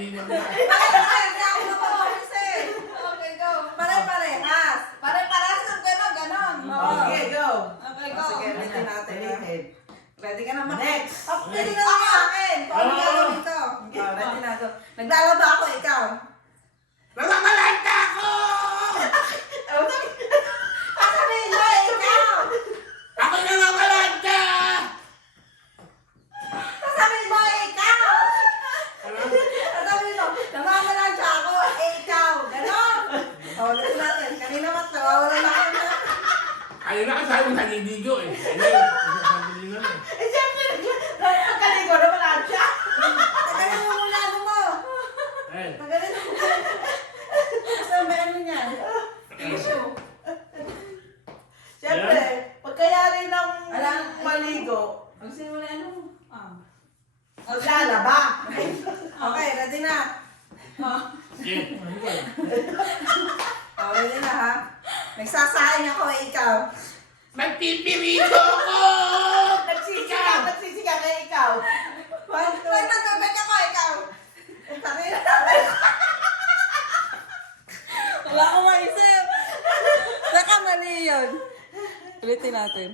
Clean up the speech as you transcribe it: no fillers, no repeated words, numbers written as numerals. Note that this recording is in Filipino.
sabihin mo na. Hindi ako mapapawis eh. Okay, go. Pare-parehas. Pare-parehas ng ganon. Oo. Okay, go. Okay, Oh, go. sige, ready natin. Head. Ready ka naman? Next. Ready na lang akin. Kung ano gagawin ko. Oh, ready na ako. Naglalaba ako, ikaw. Namamalanta ako! Sasabihin mo, ikaw. Ako namamalanta! Sasabihin mo, ikaw. Ano? Sasabihin mo, namamalan siya ako, ikaw. Ganon. Oh, ready natin. Kanina mas nawawala na ako na. Ayun na kasi mo naliligo eh. Ayun, sasabihin nga eh. Eh, siyempre, pagkaligo na wala siya. Tagalin mo muna ano mo. Eh, Tagalin mo. Saan ba ano niya? Issue. Siyempre, pagkayari ng Alam. maligo, Ang simula ano? maglalaba. Okay, ready na. sige. Oh, ready na ha. Nagsasaing ako, ikaw. Magpipirito ako! Nagsisiga kay ikaw. Wag nagbabek ako, ikaw. Takin. Wala akong maisip. Nakamali yun. Ulitin natin.